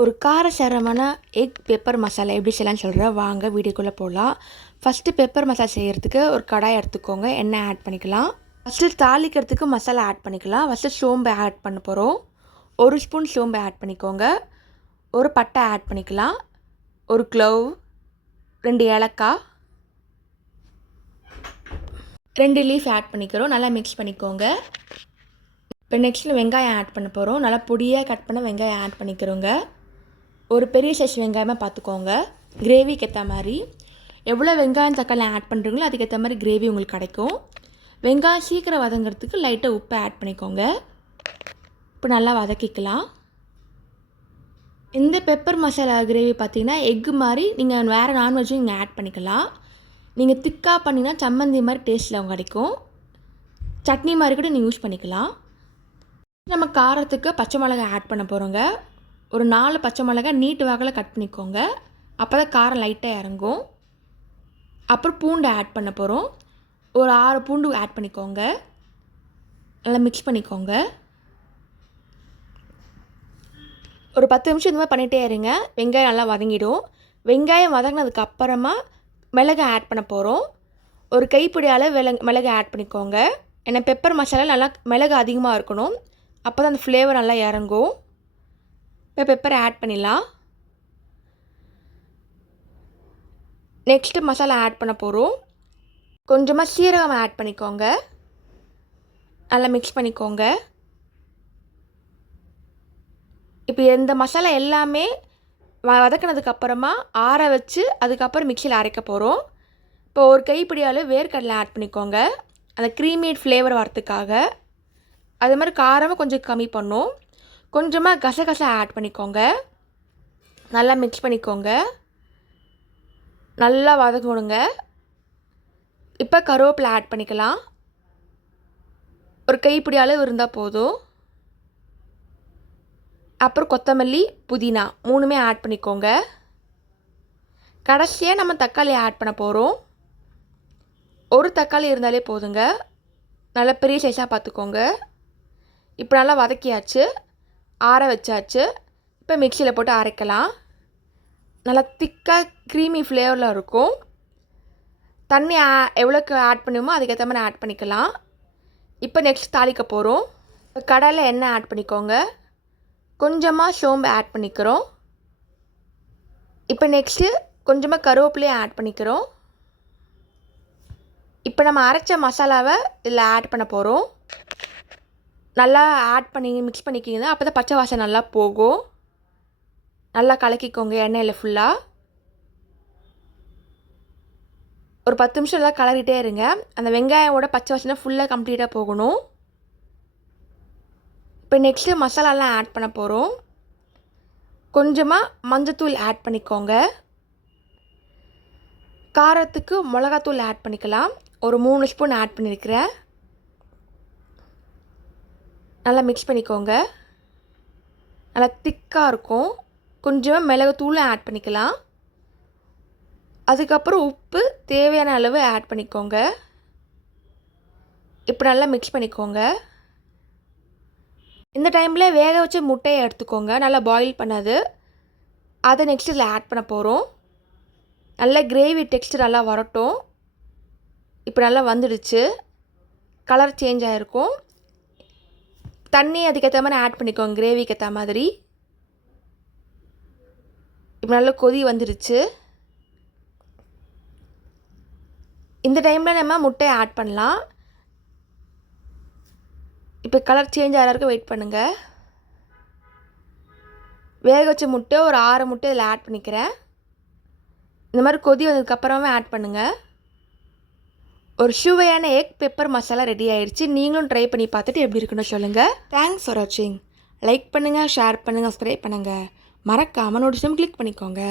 ஒரு காரசாரமான egg pepper masala எப்படி செய்யலாம்னு சொல்கிறேன். வாங்க வீடியோக்குள்ளே போகலாம். ஃபஸ்ட்டு பெப்பர் மசாலா செய்கிறதுக்கு ஒரு கடாய் எடுத்துக்கோங்க. எண்ணெய் ஆட் பண்ணிக்கலாம். ஃபஸ்ட்டு தாளிக்கிறதுக்கு மசாலா ஆட் பண்ணிக்கலாம். ஃபஸ்ட்டு சோம்பு ஆட் பண்ண போகிறோம். 1 ஸ்பூன் சோம்பு ஆட் பண்ணிக்கோங்க. ஒரு பட்டை ஆட் பண்ணிக்கலாம். ஒரு க்ளோவ், 2 ஏலக்காய், 2 லீஃப் ஆட் பண்ணிக்கிறோம். நல்லா மிக்ஸ் பண்ணிக்கோங்க. இப்போ நெக்ஸ்ட்டு வெங்காயம் ஆட் பண்ண போகிறோம். நல்லா பொடியாக கட் பண்ண வெங்காயம் ஆட் பண்ணிக்கிறோங்க. ஒரு பெரிய சைஸ் வெங்காயமாக பார்த்துக்கோங்க. கிரேவிக்கு ஏற்ற மாதிரி எவ்வளோ வெங்காயம் தக்காளி ஆட் பண்ணுறீங்களோ அதுக்கேற்ற மாதிரி கிரேவி உங்களுக்கு கிடைக்கும். வெங்காயம் சீக்கிரம் வதங்கிறதுக்கு லைட்டாக உப்பு ஆட் பண்ணிக்கோங்க. இப்போ நல்லா வதக்கிக்கலாம். இந்த பெப்பர் மசாலா கிரேவி பார்த்திங்கன்னா எக்கு மாதிரி நீங்கள் வேறு நான்வெஜ்ஜும் நீங்கள் ஆட் பண்ணிக்கலாம். நீங்கள் திக்காக பண்ணிங்கன்னா சம்மந்தி மாதிரி டேஸ்ட்டில் கிடைக்கும். சட்னி மாதிரி கூட நீங்கள் யூஸ் பண்ணிக்கலாம். நம்ம காரத்துக்கு பச்சை மிளகாய் ஆட் பண்ண போகிறோங்க. ஒரு 4 பச்சை மிளகாய் நீட்டு வாக்கில் கட் பண்ணிக்கோங்க. அப்போ தான் காரம் லைட்டாக இறங்கும். அப்புறம் பூண்டு ஆட் பண்ண போகிறோம். ஒரு 6 பூண்டு ஆட் பண்ணிக்கோங்க. நல்லா மிக்ஸ் பண்ணிக்கோங்க. ஒரு 10 நிமிஷம் இந்த மாதிரி பண்ணிகிட்டே இருங்க. வெங்காயம் நல்லா வதங்கிடும். வெங்காயம் வதங்கினதுக்கு அப்புறமா மிளகு ஆட் பண்ண போகிறோம். ஒரு கைப்பிடி அளவு மிளகு ஆட் பண்ணிக்கோங்க. ஏன்னா பெப்பர் மசாலா நல்லா மிளகு அதிகமாக இருக்கணும். அப்போ தான் அந்த ஃப்ளேவர் நல்லா இறங்கும். இப்போ பெப்பர் ஆட் பண்ணிடலாம். நெக்ஸ்ட்டு மசாலா ஆட் பண்ண போகிறோம். கொஞ்சமாக சீரகம் ஆட் பண்ணிக்கோங்க. நல்லா மிக்ஸ் பண்ணிக்கோங்க. இப்போ இந்த மசாலா எல்லாமே வதக்கினதுக்கப்புறமா ஆற வச்சு அதுக்கப்புறம் மிக்சியில் அரைக்க போகிறோம். இப்போ ஒரு கைப்பிடி அளவு வேர்க்கடலை ஆட் பண்ணிக்கோங்க. அந்த க்ரீமி ஃப்ளேவர் வரத்துக்காக. அது மாதிரி காரமாக கொஞ்சம் கம்மி பண்ணும். கொஞ்சமாக கசகசா ஆட் பண்ணிக்கோங்க. நல்லா மிக்ஸ் பண்ணிக்கோங்க. நல்லா வதங்கணுங்க. இப்போ கருவேப்பிலை ஆட் பண்ணிக்கலாம். ஒரு கைப்பிடி அளவு இருந்தால் போதும். அப்புறம் கொத்தமல்லி, புதினா 3மே ஆட் பண்ணிக்கோங்க. கடைசியாக நம்ம தக்காளி ஆட் பண்ண போகிறோம். ஒரு தக்காளி இருந்தாலே போதுங்க. நல்லா பெரிய சைஸாக பார்த்துக்கோங்க. இப்போ நல்லா வதக்கியாச்சு, ஆற வச்சாச்சு. இப்போ மிக்சியில் போட்டு அரைக்கலாம். நல்லா திக்காக க்ரீமி ஃப்ளேவரில் இருக்கும். தண்ணி எவ்வளோக்கு ஆட் பண்ணுமோ அதுக்கேற்ற மாதிரி ஆட் பண்ணிக்கலாம். இப்போ நெக்ஸ்ட் தாளிக்க போகிறோம். இப்போ கடாயில் எண்ணெய் ஆட் பண்ணிக்கோங்க. கொஞ்சமாக சோம்பு ஆட் பண்ணிக்கிறோம். இப்போ நெக்ஸ்ட்டு கொஞ்சமாக கருவேப்பிலையும் ஆட் பண்ணிக்கிறோம். இப்போ நம்ம அரைச்ச மசாலாவை இதில் ஆட் பண்ண போகிறோம். நல்லா ஆட் பண்ணி மிக்ஸ் பண்ணிக்கிங்க. அப்போ தான் பச்சை வாசனை நல்லா போகும். நல்லா கலக்கிக்கோங்க எண்ணெயில் ஃபுல்லாக. ஒரு 10 நிமிஷம் எல்லாம் கலரிட்டே இருங்க. அந்த வெங்காயோட பச்சை வாசனை ஃபுல்லாக கம்ப்ளீட்டாக போகணும். இப்போ நெக்ஸ்ட்டு மசாலாலாம் ஆட் பண்ண போகிறோம். கொஞ்சமாக மஞ்சத்தூள் ஆட் பண்ணிக்கோங்க. காரத்துக்கு மிளகாத்தூள் ஆட் பண்ணிக்கலாம். ஒரு 3 ஸ்பூன் ஆட் பண்ணியிருக்கிறேன். நல்லா மிக்ஸ் பண்ணிக்கோங்க. நல்லா திக்காக இருக்கும். கொஞ்சமாக மிளகுத்தூளும் ஆட் பண்ணிக்கலாம். அதுக்கப்புறம் உப்பு தேவையான அளவு ஆட் பண்ணிக்கோங்க. இப்போ நல்லா மிக்ஸ் பண்ணிக்கோங்க. இந்த டைமில் வேக வச்ச முட்டையை எடுத்துக்கோங்க. நல்லா பாயில் பண்ணது. அதை நெக்ஸ்ட் இதில் ஆட் பண்ண போகிறோம். நல்லா கிரேவி டெக்ஸ்டர் நல்லா வரட்டும். இப்போ நல்லா வந்துடுச்சு. கலர் சேஞ்ச் ஆகிருக்கும். தண்ணி அதுக்கேற்ற மாதிரி ஆட் பண்ணிக்கோங்க. கிரேவிக்கு ஏற்ற மாதிரி. இப்போ நல்லா கொதி வந்துடுச்சு. இந்த டைமில் நம்ம முட்டையை ஆட் பண்ணலாம். இப்போ கலர் சேஞ்ச் ஆகிற வரைக்கும் வெயிட் பண்ணுங்கள். வேக வச்ச முட்டை ஒரு 6 முட்டை இதில் ஆட் பண்ணிக்கிறேன். இந்த மாதிரி கொதி வந்ததுக்கப்புறமே ஆட் பண்ணுங்கள். ஒரு சுவையான எக் பெப்பர் மசாலா ரெடி ஆயிடுச்சு. நீங்களும் ட்ரை பண்ணி பார்த்துட்டு எப்படி இருக்குன்னு சொல்லுங்கள். தேங்க்ஸ் ஃபார் வாட்சிங். லைக் பண்ணுங்கள், ஷேர் பண்ணுங்கள், சப்ஸ்கிரைப் பண்ணுங்கள். மறக்காமல் நோட்டிஃபிகேஷன் கிளிக் பண்ணிக்கோங்க.